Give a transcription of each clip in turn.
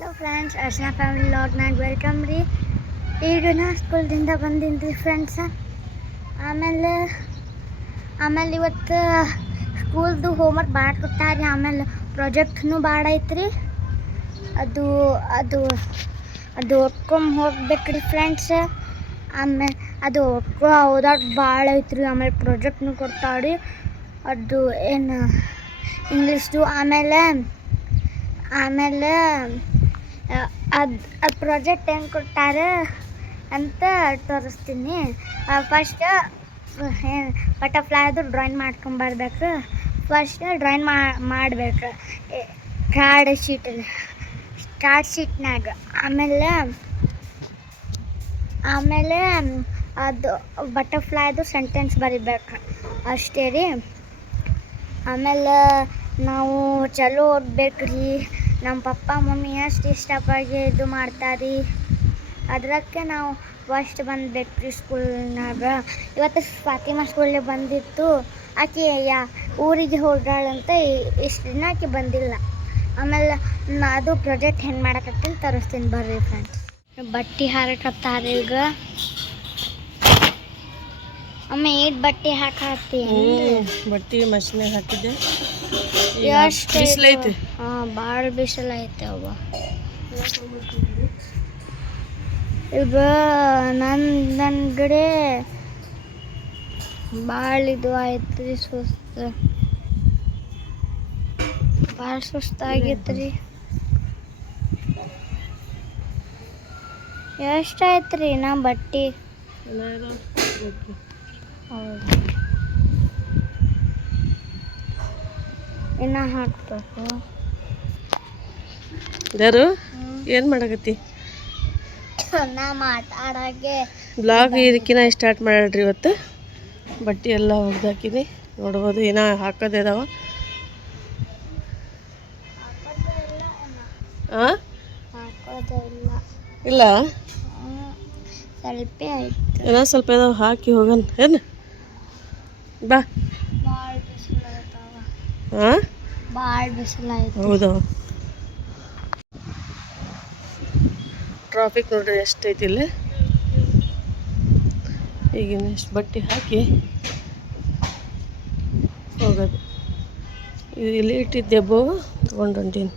Hello friends ಅರ್ಶನ family ಲಾಗ್ನಾಗ welcome ರೀ ಈಗ ನಾ ಸ್ಕೂಲ್ದಿಂದ ಬಂದೀನಿ ರೀ ಫ್ರೆಂಡ್ಸ ಆಮೇಲೆ ಆಮೇಲೆ ಇವತ್ತು ಸ್ಕೂಲ್ದು ಹೋಮ್ವರ್ಕ್ ಭಾಳ ಕೊಟ್ಟಾರಿ ಆಮೇಲೆ ಪ್ರಾಜೆಕ್ಟ್ನು ಭಾಳ ಐತ್ರಿ ಅದು ಅದು ಅದು ಓದ್ಕೊಂಡ್ ಹೋಗ್ಬೇಕ್ರಿ ಫ್ರೆಂಡ್ಸ್ ಆಮೇಲೆ ಅದು ಓದ್ಕೊ ಓದೋಕೆ ಭಾಳ ಐತ್ರಿ ಆಮೇಲೆ ಪ್ರಾಜೆಕ್ಟ್ನು ಕೊಡ್ತಾವ್ರಿ ಅದು ಏನು ಇಂಗ್ಲೀಷ್ದು ಆಮೇಲೆ ಆಮೇಲೆ ಅದು ಅದು ಪ್ರಾಜೆಕ್ಟ್ ಹೆಂಗೆ ಕೊಟ್ಟಾರೆ ಅಂತ ತೋರಿಸ್ತೀನಿ. ಫಸ್ಟ್ ಬಟರ್ಫ್ಲೈ ಅದು ಡ್ರಾಯಿಂಗ್ ಮಾಡ್ಕೊಂಬರ್ಬೇಕು ಫಸ್ಟ್ ಡ್ರಾಯಿಂಗ್ ಮಾಡ್ಬೇಕು. ಕಾರ್ಡ್ ಶೀಟ್ ಕಾರ್ಡ್ ಶೀಟ್ನಾಗ ಆಮೇಲೆ ಆಮೇಲೆ, ಅದು ಬಟರ್ಫ್ಲೈದು ಸೆಂಟೆನ್ಸ್ ಬರಿಬೇಕು. ಅಷ್ಟೇ ರೀ. ಆಮೇಲೆ, ನಾವು ಚಲೋ ಓದ್ಬೇಕ್ರಿ. ನಮ್ಮ ಪಪ್ಪ ಮಮ್ಮಿ ಎಷ್ಟು ಇಷ್ಟವಾಗಿ ಇದು ಮಾಡ್ತಾರೆ. ಅದಕ್ಕೆ ನಾವು ಫಸ್ಟ್ ಬಂದ್ಬಿಟ್ರಿ ಸ್ಕೂಲ್ನಾಗ ಇವತ್ತು ಫಾತಿಮಾ ಸ್ಕೂಲಿಗೆ ಬಂದಿತ್ತು. ಆಕೆ ಯಾ, ಊರಿಗೆ ಹೋಗಾಳಂತ ಇಷ್ಟು ದಿನ ಆಕೆ ಬಂದಿಲ್ಲ. ಆಮೇಲೆ ಅದು ಪ್ರಾಜೆಕ್ಟ್ ಹೆಂಗೆ ಮಾಡಕತ್ತೀನಿ ತರಿಸ್ತೀನಿ ಬರ್ರಿ ಫ್ರೆಂಡ್ಸ್ ಬಟ್ಟೆ ಹಾರಕತ್ತಾರೆ ಈಗ. ಅಮ್ಮ ಏಟ್ ಬಟ್ಟೆ ಹಾಕಿ ಬಟ್ಟಿ ಮಷಿನಾಗ ಹಾಕಿದ್ದೆ. ಎಷ್ಟು ಬಿಸಿಲೈತಿ. ಹಾಂ ಭಾಳ ಬಿಸಿಲು ಐತೆ ಅವ್ವ ಈಗ ನನ್ನ ನನಗಡೆ ಭಾಳ ಇದು ಆಯ್ತು ರೀ ಸುಸ್ತು. ಭಾಳ ಸುಸ್ತಾಗೈತೆ ರೀ ಎಷ್ಟು ಆಯ್ತು ರೀ ನಾ ಬಟ್ಟೆ? ಹೌದು. ಇನ್ನು ಹಾಕ್ಬೇಕು. ಯಾರು ಏನು ಮಾಡಕತ್ತಿ? ನಾ ಮಾತಾಡಕ್ಕೆ ಬ್ಲಾಗ್ ಇದಕ್ಕಿನ ಸ್ಟಾರ್ಟ್ ಮಾಡ್ರಿ ಇವತ್ತು. ಬಟ್ಟೆ ಎಲ್ಲ ಒಗ್ದಾಕಿನಿ. ನೋಡ್ಬೋದು ಏನೋ ಹಾಕೋದೇ ಇದಾವ ಹಾಂ ಇಲ್ಲ. ಸ್ವಲ್ಪ ಏನೋ ಸ್ವಲ್ಪ ಇದಾವ ಹಾಕಿ ಹೋಗನ್ ಏನು? ಬಾ. ಹಾಂ? ಭಾಳ ಬಿಸಿಲು ಆಯ್ತು. ಹೌದವ ಟ್ರಾಫಿಕ್ ನೋಡ್ರಿ ಎಷ್ಟೈತಿ ಇಲ್ಲಿ? ಈಗಿನ ಎಷ್ಟು ಬಟ್ಟೆ ಹಾಕಿ ಹೋಗೋದು. ಇದು ಇಲ್ಲಿ ಇಟ್ಟಿದ್ದೆ ಬೋ ತೊಗೊಂಡು ಹೊಂಟೀನಿ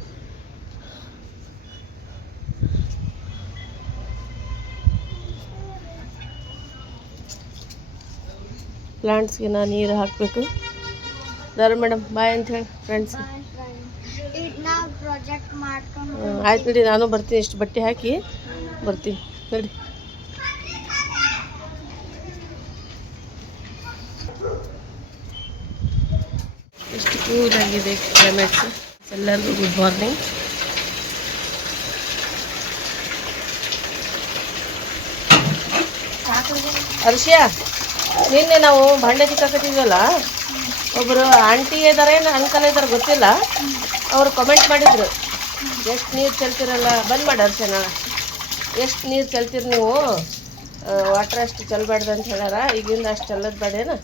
ಪ್ಲಾಂಟ್ಸ್ಗೆ ನಾನು ನೀರು ಹಾಕಬೇಕು. ದಾರ ಮೇಡಮ್ ಬಾಯ್ ಅಂತ ಹೇಳಿ ಫ್ರೆಂಡ್ಸ್ ಆಯ್ತು ನೋಡಿ ನಾನು ಬರ್ತೀನಿ. ಇಷ್ಟು ಬಟ್ಟೆ ಹಾಕಿ ಬರ್ತೀನಿ. ನೋಡಿ. ಎಷ್ಟು ಕೂಲ್ ಆಗಿದೆ ಕ್ಲೈಮೇಟ್ ಎಲ್ಲರಿಗೂ ಗುಡ್ ಮಾರ್ನಿಂಗ್ ಹರ್ಷಿಯಾ ನಿನ್ನೆ ನಾವು ಭಾಂಡೆ ತಿಕ್ಕಾಕತ್ತಿದ್ವಲ್ಲ ಒಬ್ಬರು ಆಂಟಿ ಇದಾರೇನು ಅಂಕಲ್ ಇದಾರೆ, ಗೊತ್ತಿಲ್ಲ. ಅವರು ಕಮೆಂಟ್ ಮಾಡಿದ್ರು. ಎಷ್ಟು ನೀರು ಚೆಲ್ತಿರಲ್ಲ, ಬಂದ್ ಮಾಡ ಅರ್ಚನ. ಎಷ್ಟು ನೀರು ಚೆಲ್ತೀರಿ ನೀವು? ವಾಟ್ರ್ ಅಷ್ಟು ಚೆಲ್ಬಾರ್ದು ಅಂತ ಹೇಳ್ಯಾರ. ಈಗಿಂದ ಅಷ್ಟು ಚೆಲ್ಲೋದು ಬೇಡೇನು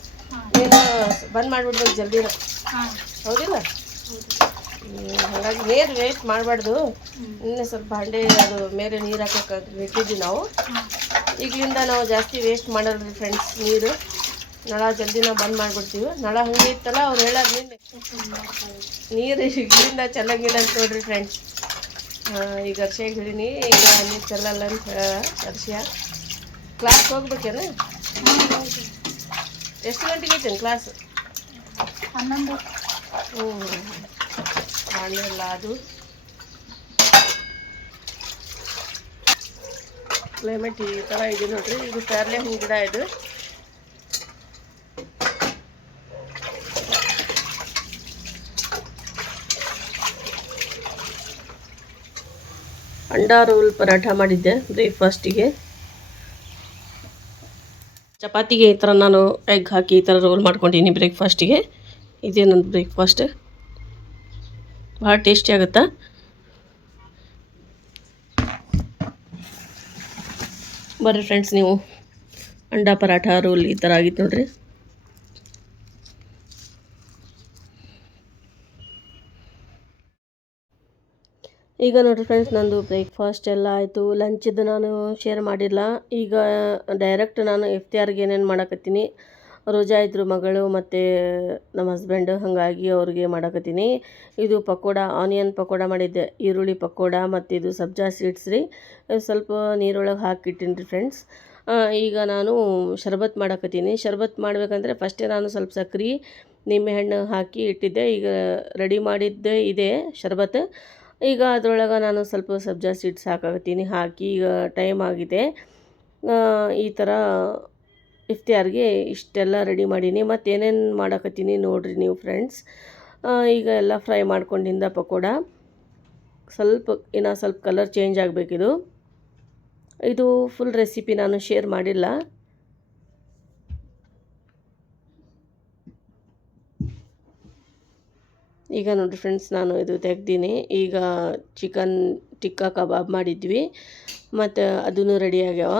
ನೀನು ಬಂದ್ ಮಾಡಿಬಿಡ್ಬೇಕು ಜಲ್ದಿನ. ಹೌದಿಲ್ಲ? ಹಾಗಾಗಿ ನೀರು ವೇಸ್ಟ್ ಮಾಡಬಾರ್ದು. ನಿನ್ನೆ ಸ್ವಲ್ಪ ಭಾಂಡೆ ಅದು ಮೇಲೆ ನೀರು ಹಾಕಕ್ಕೆ ಇಟ್ಟಿದ್ವಿ ನಾವು. ಈಗಿಂದ ನಾವು ಜಾಸ್ತಿ ವೇಸ್ಟ್ ಮಾಡಲ್ರಿ ಫ್ರೆಂಡ್ಸ್ ನೀರು. ನಳ ಜಲ್ದಿನ ಬಂದ್ ಮಾಡಿಬಿಡ್ತೀವಿ. ನಳ ಹಂಗೆ ಇತ್ತಲ್ಲ ಅವ್ರು ಹೇಳೋದು ನಿನ್ನೆ. ನೀರು ಇಲ್ಲಿಂದ ಚೆಲ್ಲಂಗಿಲ್ಲ ಅಂತ ನೋಡ್ರಿ ಫ್ರೆಂಡ್ಸ್ ಈಗ ಹರ್ಷಿಯಾಗಿ ಹೇಳಿನಿ ಈಗ ನೀರು ಚೆಲ್ಲಲ್ಲ ಅಂತ ಹೇಳ ಹರ್ಷಿಯ ಕ್ಲಾಸ್ ಹೋಗ್ಬೇಕೇನು? ಎಷ್ಟು ಗಂಟೆಗೆ ಐತೇನು ಕ್ಲಾಸ್ ಹನ್ನೊಂದು. ಹ್ಞೂ ಮಾಡಿಲ್ಲ ಅದು. ಕ್ಲೈಮೇಟ್ ಈ ಥರ ಇದೆ ನೋಡ್ರಿ. ಇದು ಪ್ಯಾರ್ಲೆ ಹೂ ಗಿಡ ಇದು. ಅಂಡಾ ರೋಲ್ ಪರಾಠ ಮಾಡಿದ್ದೆ ಬ್ರೇಕ್ಫಾಸ್ಟಿಗೆ ಚಪಾತಿಗೆ ಈ ಥರ ನಾನು ಎಗ್ ಹಾಕಿ ಈ ಥರ ರೋಲ್ ಮಾಡ್ಕೊಂಡಿನಿ ಬ್ರೇಕ್ಫಾಸ್ಟಿಗೆ ಇದೇ ನನ್ನ ಬ್ರೇಕ್ಫಾಸ್ಟ್ ಭಾಳ ಟೇಸ್ಟಿ ಆಗುತ್ತಾ? ಬರ್ರಿ ಫ್ರೆಂಡ್ಸ್ ನೀವು ಅಂಡಾ ಪರಾಠ ರೋಲ್ ಈ ಥರ ಆಗಿತ್ತು ನೋಡ್ರಿ. ಈಗ ನೋಡಿರಿ ಫ್ರೆಂಡ್ಸ್ ನಂದು ಬ್ರೇಕ್ಫಾಸ್ಟ್ ಎಲ್ಲ ಆಯಿತು. ಲಂಚಿದ್ದು ನಾನು ಶೇರ್ ಮಾಡಿಲ್ಲ. ಈಗ ಡೈರೆಕ್ಟ್ ನಾನು ಎಫ್ ಟಿ ಏನೇನು ಮಾಡಕತ್ತೀನಿ. ರೋಜಾ ಇದ್ರು ಮಗಳು ಮತ್ತು ನಮ್ಮ ಹಸ್ಬೆಂಡು ಹಾಗಾಗಿ ಅವ್ರಿಗೆ ಮಾಡಕತ್ತೀನಿ. ಇದು ಪಕೋಡ ಆನಿಯನ್ ಪಕೋಡ ಮಾಡಿದ್ದೆ. ಈರುಳ್ಳಿ ಪಕೋಡ ಮತ್ತು ಇದು ಸಬ್ಜಾ ಸೀಡ್ಸ್ ರೀ. ಸ್ವಲ್ಪ ನೀರೊಳಗೆ ಹಾಕಿಟ್ಟಿನಿ ರೀ ಫ್ರೆಂಡ್ಸ್ ಈಗ ನಾನು ಶರ್ಬತ್ ಮಾಡಕತ್ತೀನಿ. ಶರ್ಬತ್ ಮಾಡಬೇಕಂದ್ರೆ ಫಸ್ಟೇ ನಾನು ಸ್ವಲ್ಪ ಸಕ್ರೆ, ನಿಂಬೆಹಣ್ಣು ಹಾಕಿ ಇಟ್ಟಿದ್ದೆ. ಈಗ ರೆಡಿ ಮಾಡಿದ್ದೇ ಇದೆ ಶರ್ಬತ್. ಈಗ ಅದರೊಳಗೆ ನಾನು ಸ್ವಲ್ಪ ಸಬ್ಜಾ ಸೀಡ್ಸ್ ಹಾಕಾಕತ್ತೀನಿ. ಹಾಕಿ ಈಗ ಟೈಮ್ ಆಗಿದೆ. ಈ ಥರ ಇಫ್ತಿಯಾರ್ಗೆ ಇಷ್ಟೆಲ್ಲ ರೆಡಿ ಮಾಡೀನಿ. ಮತ್ತು ಏನೇನು ಮಾಡಕತ್ತೀನಿ ನೋಡಿರಿ ನೀವು ಫ್ರೆಂಡ್ಸ್ ಈಗ ಎಲ್ಲ ಫ್ರೈ ಮಾಡ್ಕೊಂಡಿಂದ ಪಕೋಡ. ಸ್ವಲ್ಪ, ಇನ್ನು ಸ್ವಲ್ಪ ಕಲರ್ ಚೇಂಜ್ ಆಗಬೇಕಿದು. ಇದು ಫುಲ್ ರೆಸಿಪಿ ನಾನು ಶೇರ್ ಮಾಡಿಲ್ಲ. ಈಗ ನೋಡಿ ಫ್ರೆಂಡ್ಸ್ ನಾನು ಇದು ತೆಗ್ದೀನಿ. ಈಗ ಚಿಕನ್ ಟಿಕ್ಕಾ ಕಬಾಬ್ ಮಾಡಿದ್ವಿ. ಮತ್ತು ಅದೂ ರೆಡಿ ಆಗ್ಯಾವ.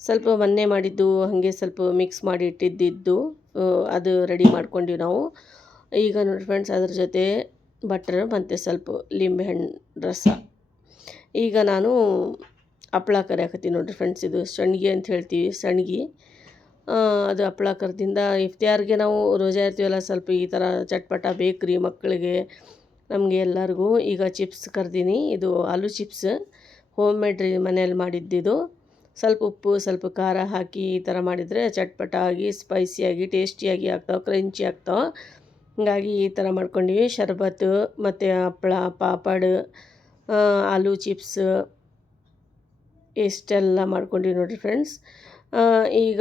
ಸ್ವಲ್ಪ ಮೊನ್ನೆ ಮಾಡಿದ್ದು, ಹಾಗೆ ಸ್ವಲ್ಪ ಮಿಕ್ಸ್ ಮಾಡಿ ಇಟ್ಟಿದ್ದಿದ್ದು ಅದು ರೆಡಿ ಮಾಡ್ಕೊಂಡ್ವಿ ನಾವು. ಈಗ ನೋಡಿ ಫ್ರೆಂಡ್ಸ್ ಅದ್ರ ಜೊತೆ ಬಟ್ರ್ ಮತ್ತು ಸ್ವಲ್ಪ ಲಿಂಬೆಹಣ್ಣು ರಸ. ಈಗ ನಾನು ಹಪ್ಳ ಕರಿಯಾಕತ್ತೀನಿ ನೋಡಿರಿ ಫ್ರೆಂಡ್ಸ್ ಇದು ಸಣ್ಗಿ ಅಂತ ಹೇಳ್ತೀವಿ, ಸಣ್ಗಿ. ಅದು ಹಪ್ಳ ಕರ್ದಿಂದ ಇಫ್ತಿಯಾರ್ಗೆ ನಾವು ರೋಜಾ ಇರ್ತೀವಲ್ಲ ಸ್ವಲ್ಪ ಈ ಥರ ಚಟ್ಪಟ ಬೇಕ್ರಿ ಮಕ್ಕಳಿಗೆ. ನಮಗೆ ಎಲ್ಲರಿಗೂ ಈಗ ಚಿಪ್ಸ್ ಕರ್ದೀನಿ. ಇದು ಆಲೂ ಚಿಪ್ಸ್, ಹೋಮ್ ಮೇಡ್ ರೀ ಮನೇಲಿ ಮಾಡಿದ್ದಿದು. ಸ್ವಲ್ಪ ಉಪ್ಪು, ಸ್ವಲ್ಪ ಖಾರ ಹಾಕಿ ಈ ಥರ ಮಾಡಿದರೆ ಚಟ್ಪಟ ಆಗಿ ಸ್ಪೈಸಿಯಾಗಿ ಟೇಸ್ಟಿಯಾಗಿ ಆಗ್ತಾವೆ ಕ್ರಂಚಿ ಆಗ್ತಾವೆ. ಹೀಗಾಗಿ ಈ ಥರ ಮಾಡ್ಕೊಂಡ್ವಿ. ಶರ್ಬತ್ತು ಮತ್ತು ಹಪ್ಪಳ ಪಾಪಡ್ ಆಲೂ ಚಿಪ್ಸ್ ಇಷ್ಟೆಲ್ಲ ಮಾಡ್ಕೊಂಡ್ವಿ ನೋಡಿರಿ ಫ್ರೆಂಡ್ಸ್ ಈಗ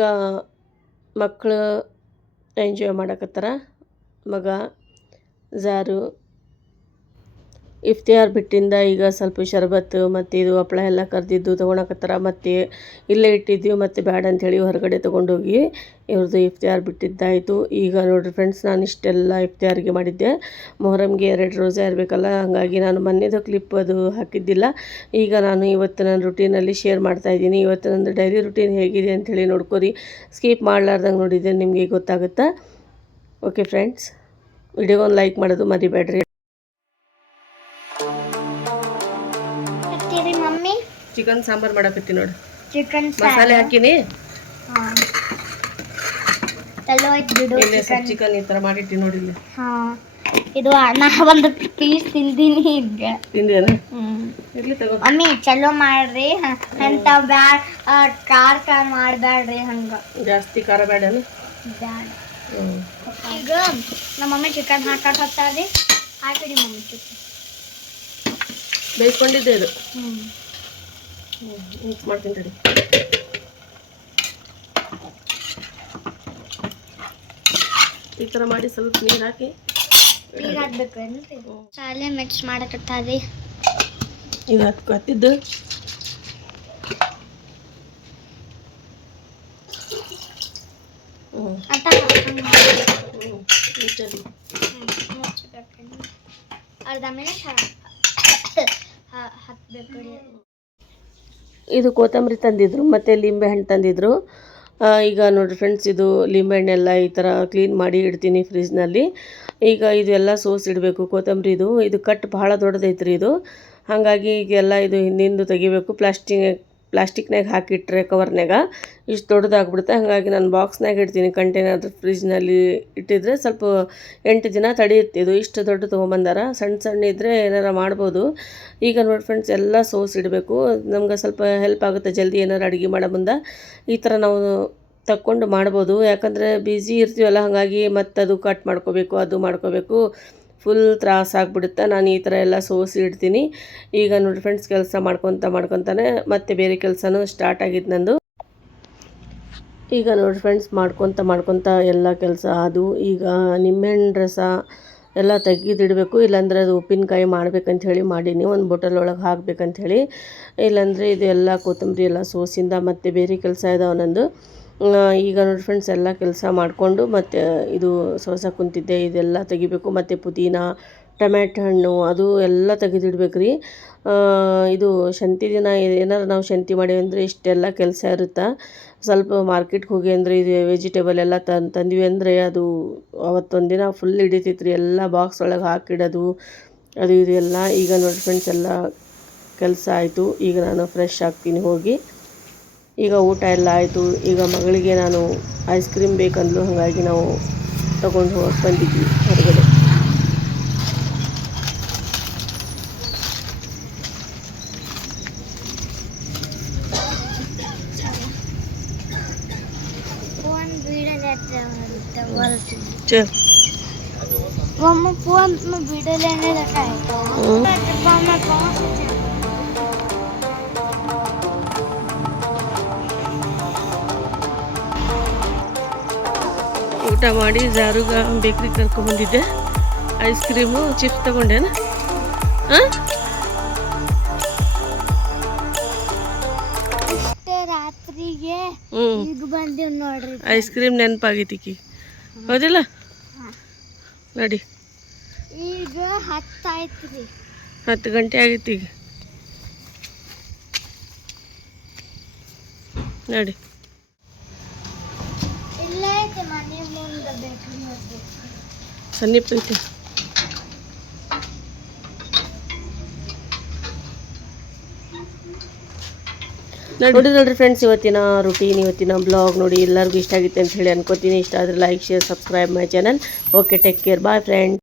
ಮಕ್ಕಳು ಎಂಜಾಯ್ ಮಾಡಕತ್ತಾರ. ಮಗ ಜಾರು ಇಫ್ತಿಯಾರ್ ಬಿಟ್ಟಿಂದ ಈಗ ಸ್ವಲ್ಪ ಶರಬತ್ತು ಮತ್ತು ಇದು ಹಪ್ಪಳ ಎಲ್ಲ ಕರೆದಿದ್ದು ತೊಗೊಳಕತ್ತಾರ ಮತ್ತು ಇಲ್ಲೇ ಇಟ್ಟಿದ್ದೀವಿ, ಮತ್ತು ಬ್ಯಾಡ ಅಂಥೇಳಿ ಹೊರಗಡೆ ತೊಗೊಂಡೋಗಿ ಇವ್ರದ್ದು ಇಫ್ತಿಯಾರ್ ಬಿಟ್ಟಿದ್ದಾಯಿತು. ಈಗ ನೋಡಿರಿ ಫ್ರೆಂಡ್ಸ್ ನಾನು ಇಷ್ಟೆಲ್ಲ ಇಫ್ತಿಯಾರ್ಗೆ ಮಾಡಿದ್ದೆ. ಮೊಹರಂಗೆ ಎರಡು ರೋಜಾ ಇರಬೇಕಲ್ಲ, ಹಾಗಾಗಿ ನಾನು ಮೊನ್ನೆದು ಕ್ಲಿಪ್ ಅದು ಹಾಕಿದ್ದಿಲ್ಲ. ಈಗ ನಾನು ಇವತ್ತು ನನ್ನ ರುಟೀನಲ್ಲಿ ಶೇರ್ ಮಾಡ್ತಾಯಿದ್ದೀನಿ ಇವತ್ತು ನಂದು ಡೈಲಿ ರುಟೀನ್ ಹೇಗಿದೆ ಅಂಥೇಳಿ ನೋಡ್ಕೊರಿ. ಸ್ಕಿಪ್ ಮಾಡಲಾರ್ದಂಗೆ ನೋಡಿದ್ರೆ ನಿಮಗೆ ಗೊತ್ತಾಗುತ್ತಾ? ಓಕೆ ಫ್ರೆಂಡ್ಸ್ ವಿಡಿಯೋಗೊಂದು ಲೈಕ್ ಮಾಡೋದು ಮರಿಬೇಡ್ರಿ. ಮಮ್ಮಿ? ಚಿಕನ್ ಸಾಂಬಾರ್ ಮಾಡಕತ್ತಿ ನೋಡು. ಚಿಕನ್ ಮಸಾಲೆ ಹಾಕಿನಿ. ಚಲೋ ಐತಿ ಬಿಡು ಇಲ್ಲೇ ಸ್ವಲ್ಪ ಚಿಕನ್. ಈ ತರ ಮಾಡಿಟ್ಟಿ ನೋಡಿ ಇಲ್ಲಿ. ಹಾ. ಇದು ನಾ ಒಂದು ಪೀಸ್ ತಿಂದೀನಿ ಈಗ. ತಿಂದೇನ ಇರ್ಲಿ ತಗೋ. ಮಮ್ಮಿ ಚಲೋ ಮಾಡ್ರಿ. ಅಂತ ಬ್ಯಾಡ ಕಾರ್ ಕಾರ್ ಮಾಡಬೇಡ್ರಿ ಹಂಗ. ಜಾಸ್ತಿ ಖಾರ ಬೇಡ ಬ್ಯಾಡ್. ಈಗ ನಮ್ಮ ಮಮ್ಮಿ ಚಿಕನ್ ಹಾಕಕ್ ಹಾಕ್ತಾರೆ ಹಾಕಿಡಿ ಮಮ್ಮಿ ಚಿಕನ್ ಬೇಯಿಸ್ಕೊಂಡಿದ್ದೆ ಇದು. ಮಿಕ್ಸ್ ಮಾಡ್ತೀನಿ ತಡಿ. ಈ ಥರ ಮಾಡಿ ಸ್ವಲ್ಪ ನೀರು ಹಾಕಿ. ಈಗ ಹಾಕ್ಬೇಕೇನ್ರಿ ಸಾಲೆ ಮಿಕ್ಸ್ ಮಾಡಕತ್ತಾರಿ ಇದು ಹತ್ತು ಹತ್ತಿದ್ದು ಹ್ಞೂ ಅಂತ ಹ್ಞೂ ಮುಚ್ಚಲಿ. ಅರ್ಧ ಮಿನಿಟ್ ಹತ್ಬೇಕು ಇದು ಕೊತ್ತಂಬರಿ ತಂದಿದ್ರು ಮತ್ತು ಲಿಂಬೆಹಣ್ಣು ತಂದಿದ್ರು. ಆ, ಈಗ ನೋಡಿರಿ ಫ್ರೆಂಡ್ಸ್ ಇದು ಲಿಂಬೆಹಣ್ಣೆಲ್ಲ ಈ ಥರ ಕ್ಲೀನ್ ಮಾಡಿ ಇಡ್ತೀನಿ ಫ್ರಿಜ್ನಲ್ಲಿ ಈಗ ಇದೆಲ್ಲ ಸೋಸ್ ಇಡಬೇಕು ಕೊತ್ತಂಬರಿದು ಇದು. ಕಟ್ ಭಾಳ ದೊಡ್ಡದೈತ್ರಿ ಇದು. ಹಾಗಾಗಿ ಈಗೆಲ್ಲ ಇದು ಹಿಂದಿಂದು ತೆಗಿಬೇಕು ಪ್ಲಾಸ್ಟಿಕ್ ಪ್ಲಾಸ್ಟಿಕ್ನಾಗ ಹಾಕಿಟ್ರೆ ಕವರ್ನಾಗ ಇಷ್ಟು ದೊಡ್ಡದಾಗ್ಬಿಡುತ್ತೆ. ಹಾಗಾಗಿ ನಾನು ಬಾಕ್ಸ್ನಾಗ ಇಡ್ತೀನಿ. ಕಂಟೈನರ್ ಫ್ರಿಜ್ನಲ್ಲಿ ಇಟ್ಟಿದ್ರೆ ಸ್ವಲ್ಪ ಎಂಟು ದಿನ ತಡೆಯುತ್ತೆ. ಇದು ಇಷ್ಟು ದೊಡ್ಡ ತೊಗೊಂಬಂದಾರ. ಸಣ್ಣ ಸಣ್ಣ ಇದ್ದರೆ ಏನಾರ ಮಾಡ್ಬೋದು. ಈಗ ನೋಡಿ ಫ್ರೆಂಡ್ಸ್, ಎಲ್ಲ ಸೋಸ್ ಇಡಬೇಕು. ನಮ್ಗೆ ಸ್ವಲ್ಪ ಹೆಲ್ಪ್ ಆಗುತ್ತೆ. ಜಲ್ದಿ ಏನಾರು ಅಡುಗೆ ಮಾಡೋ ಮುಂದೆ. ಈ ಥರ ನಾವು ತಕ್ಕೊಂಡು ಮಾಡ್ಬೋದು. ಯಾಕಂದರೆ ಬ್ಯುಸಿ ಇರ್ತೀವಲ್ಲ, ಹಾಗಾಗಿ ಮತ್ತೆ ಅದು ಕಟ್ ಮಾಡ್ಕೋಬೇಕು, ಅದು ಮಾಡ್ಕೋಬೇಕು. ಫುಲ್ ತ್ರಾಸಾಗ್ಬಿಡುತ್ತೆ ನಾನು ಈ ಥರ ಎಲ್ಲ ಸೋಸಿ ಇಡ್ತೀನಿ. ಈಗ ನೋಡಿ ಫ್ರೆಂಡ್ಸ್ ಕೆಲಸ ಮಾಡ್ಕೊತ ಮಾಡ್ಕೊತಾನೆ, ಮತ್ತೆ ಬೇರೆ ಕೆಲಸನೂ ಸ್ಟಾರ್ಟ್ ಆಗಿದ್ದು ನಂದು. ಈಗ ನೋಡಿ ಫ್ರೆಂಡ್ಸ್ ಮಾಡ್ಕೊತ ಮಾಡ್ಕೊತ ಎಲ್ಲ ಕೆಲಸ ಅದು ಈಗ ನಿಂಬೆಹಣ್ಣು ರಸ ಎಲ್ಲ ತೆಗೆದಿಡಬೇಕು, ಇಲ್ಲಾಂದ್ರೆ ಅದು ಉಪ್ಪಿನಕಾಯಿ ಮಾಡ್ಬೇಕಂತ ಹೇಳಿ ಮಾಡೀನಿ. ಒಂದು ಬೊಟಲ್ ಒಳಗೆ ಹಾಕಬೇಕಂತ ಹೇಳಿ ಇಲ್ಲಾಂದರೆ ಎಲ್ಲ ಕೊತ್ತಂಬರಿ ಎಲ್ಲ ಸೋಸಿಂದ ಮತ್ತು ಬೇರೆ ಕೆಲಸ ಇದಾವೆ ನಂದು. ಈಗ ನೋಡಿ ಫ್ರೆಂಡ್ಸ್ ಎಲ್ಲ ಕೆಲಸ ಮಾಡಿಕೊಂಡು ಮತ್ತು ಇದು ಸೊಸ ಕುಂತಿದ್ದೆ, ಇದೆಲ್ಲ ತೆಗಿಬೇಕು, ಮತ್ತು ಪುದೀನ, ಟೊಮ್ಯಾಟೊ ಹಣ್ಣು, ಅದು ಎಲ್ಲ ತೆಗೆದಿಡ್ಬೇಕು ರೀ ಇದು ಶಂತಿ ದಿನ ಏನಾರು ನಾವು ಶಂತಿ ಮಾಡೀವಿ ಅಂದರೆ ಇಷ್ಟೆಲ್ಲ ಕೆಲಸ ಇರುತ್ತೆ? ಸ್ವಲ್ಪ ಮಾರ್ಕೆಟ್ಗೆ ಹೋಗಿ ಅಂದರೆ ಇದು ವೆಜಿಟೇಬಲ್ ಎಲ್ಲ ತಂದು ತಂದ್ವಿ ಅಂದರೆ ಅದು ಅವತ್ತೊಂದು ದಿನ ಫುಲ್ ಹಿಡಿತೈತೆ ರೀ ಎಲ್ಲ ಬಾಕ್ಸ್ ಒಳಗೆ ಹಾಕಿಡೋದು, ಅದು ಇದು ಎಲ್ಲ. ಈಗ ನೋಡಿ ಫ್ರೆಂಡ್ಸ್ ಎಲ್ಲ ಕೆಲಸ ಆಯಿತು. ಈಗ ನಾನು ಫ್ರೆಶ್ ಆಗ್ತೀನಿ ಹೋಗಿ. ಈಗ ಊಟ ಎಲ್ಲ ಆಯಿತು. ಈಗ ಮಗಳಿಗೆ ನಾನು ಐಸ್ ಕ್ರೀಮ್ ಬೇಕಂದ್ಲು ಹಾಗಾಗಿ ನಾವು ತಗೊಂಡು ಹೋಗಿ ಬಂದಿದ್ವಿ ಹೊರಗಡೆ. ಫೋನ್ ಬಿಡಲೆ ಊಟ ಮಾಡಿ ಜಾರುಗ ಬೇಕ್ರಿ ಕರ್ಕೊಂಬಂದಿದ್ದೆ. ಐಸ್ ಕ್ರೀಮು ಚಿಪ್ಸ್ ತಗೊಂಡೇನ? ನೋಡ್ರಿ. ಐಸ್ ಕ್ರೀಮ್ ನೆನಪಾಗೈತಿಕಿ ಹೌದಿಲ್ಲ? ನೋಡಿ. ಈಗ ಹತ್ತಾಯ್ತ್ರಿ ಹತ್ತು ಗಂಟೆ ಆಗೈತಿ ಈಗ. ನಡಿ. ಐತೆ ಸನ್ನಿಪ್ ಐತಿ ನೋಡಿ. ನೋಡ್ರಿ ಫ್ರೆಂಡ್ಸ್ ಇವತ್ತಿನ ರುಟೀನ್ ಇವತ್ತಿನ ಬ್ಲಾಗ್ ನೋಡಿ ಎಲ್ಲರಿಗೂ ಇಷ್ಟ ಆಗುತ್ತೆ ಅಂತ ಹೇಳಿ ಅನ್ಕೋತೀನಿ. ಇಷ್ಟ ಆದರೆ like share subscribe my channel okay take care bye friend